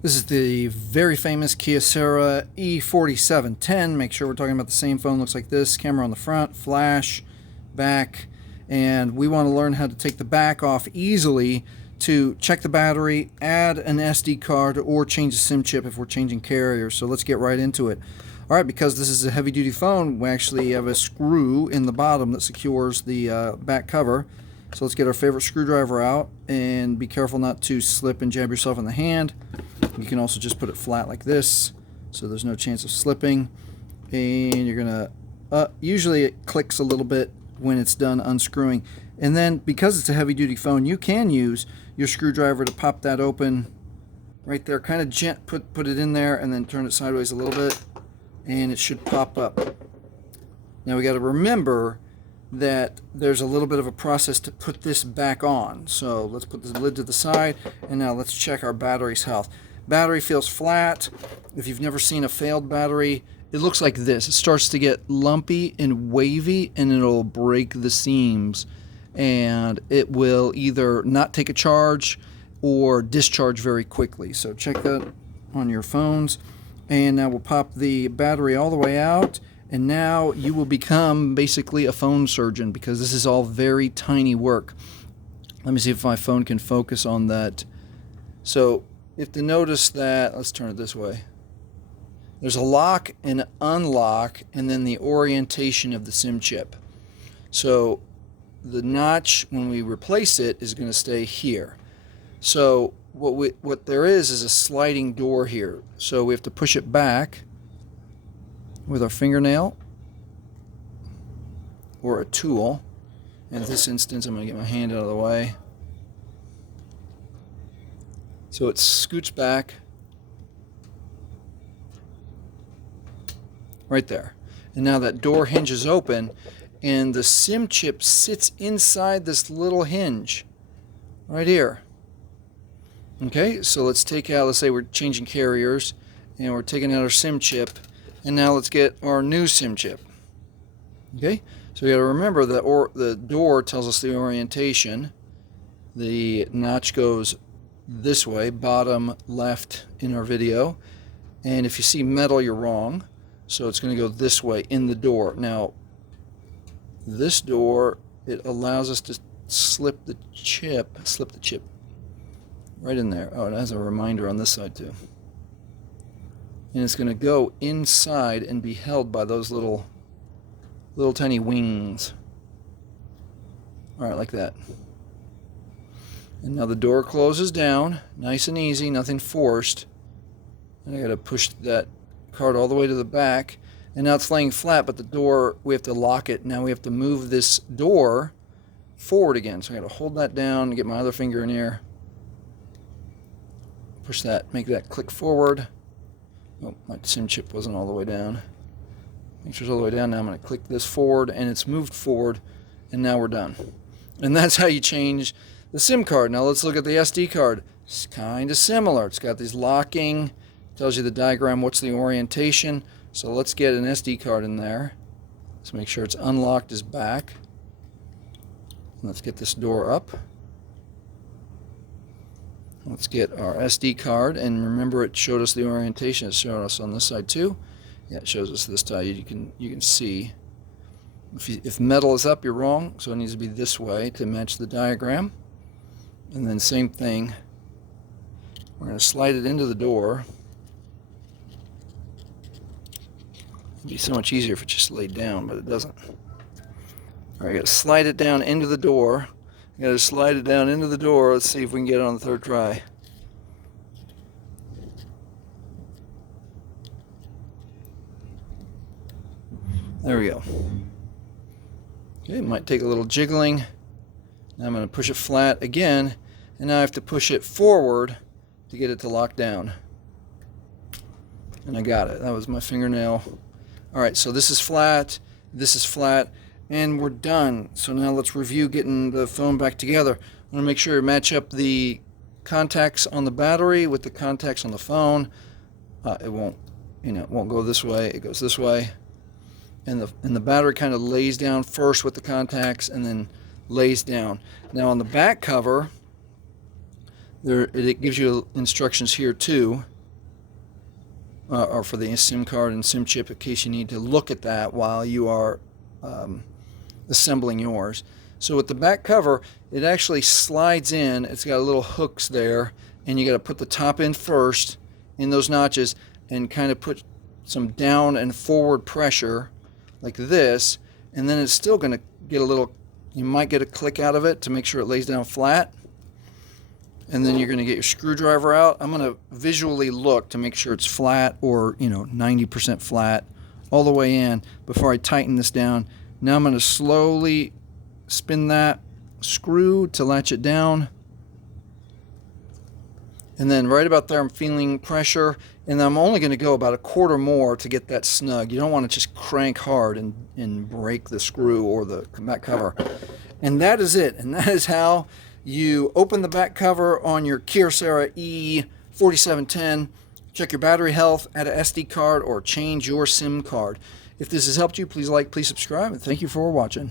This is the very famous Kyocera E4710. Make sure we're talking about the same phone. Looks like this. Camera on the front, flash, back, and we want to learn how to take the back off easily to check the battery, add an SD card, or change the SIM chip if we're changing carriers. So let's get right into it. Alright, because this is a heavy-duty phone, we actually have a screw in the bottom that secures the back cover. So let's get our favorite screwdriver out, and be careful not to slip and jab yourself in the hand. You can also just put it flat like this, so there's no chance of slipping. And you're gonna, usually it clicks a little bit when it's done unscrewing. And then, because it's a heavy-duty phone, you can use your screwdriver to pop that open right there. Kind of put it in there, and then turn it sideways a little bit, and it should pop up. Now we got to remember that there's a little bit of a process to put this back on. So let's put the lid to the side, and now let's check our battery's health. Battery feels flat. If you've never seen a failed battery, it looks like this. It starts to get lumpy and wavy, and it'll break the seams, and it will either not take a charge or discharge very quickly. So check that on your phones. And now we'll pop the battery all the way out, and now you will become basically a phone surgeon, because this is all very tiny work. Let me see if my phone can focus on that. So you have to notice that, let's turn it this way. There's a lock and unlock, and then the orientation of the SIM chip. So the notch, when we replace it, is going to stay here. So what there is a sliding door here. So we have to push it back with our fingernail or a tool. In this instance, I'm going to get my hand out of the way. So it scoots back right there. And now that door hinges open, and the SIM chip sits inside this little hinge right here. Okay, so let's take out, let's say we're changing carriers, and we're taking out our SIM chip, and now let's get our new SIM chip. Okay, so we got to remember that the door tells us the orientation. The notch goes this way, bottom left in our video, and if you see metal, you're wrong. So it's going to go this way in the door. Now, this door, it allows us to slip the chip right in there. Oh, it has a reminder on this side too. And it's going to go inside and be held by those little tiny wings. All right, like that. And now the door closes down, nice and easy, nothing forced. And I got to push that card all the way to the back, and now it's laying flat, but the door, we have to lock it. Now we have to move this door forward again. So I got to hold that down and get my other finger in here. Push that, make that click forward. Oh, my SIM chip wasn't all the way down. Make sure it's all the way down. Now I'm going to click this forward, and it's moved forward, and now we're done. And that's how you change the SIM card. Now let's look at the SD card. It's kind of similar. It's got these locking, tells you the diagram, what's the orientation. So let's get an SD card in there. Let's make sure it's unlocked as back. Let's get this door up. Let's get our SD card, and remember it showed us the orientation. It showed us on this side too. Yeah, it shows us this side. You can see if metal is up, you're wrong. So it needs to be this way to match the diagram. And then same thing. We're going to slide it into the door. It'd be so much easier if it just laid down, but it doesn't. All right, got to slide it down into the door. Got to slide it down into the door. Let's see if we can get it on the third try. There we go. Okay, it might take a little jiggling. Now I'm going to push it flat again, and now I have to push it forward to get it to lock down. And I got it. That was my fingernail. All right, so this is flat, and we're done. So now let's review getting the phone back together. I want to make sure you match up the contacts on the battery with the contacts on the phone. It won't go this way. It goes this way, and the battery kind of lays down first with the contacts, and then lays down. Now on the back cover, It gives you instructions here too, or for the SIM card and SIM chip, in case you need to look at that while you are assembling yours. So with the back cover, it actually slides in. It's got little hooks there, and you got to put the top in first in those notches and kind of put some down and forward pressure like this, and then it's still going to get a little, you might get a click out of it to make sure it lays down flat. And then you're going to get your screwdriver out. I'm going to visually look to make sure it's flat, or 90% flat all the way in before I tighten this down. Now I'm going to slowly spin that screw to latch it down. And then right about there I'm feeling pressure, and I'm only going to go about a quarter more to get that snug. You don't want to just crank hard and break the screw or the back cover. And that is it. And that is how you open the back cover on your Kyocera E4710. Check your battery health, add an SD card, or change your SIM card. If this has helped you, please like, please subscribe, and thank you for watching.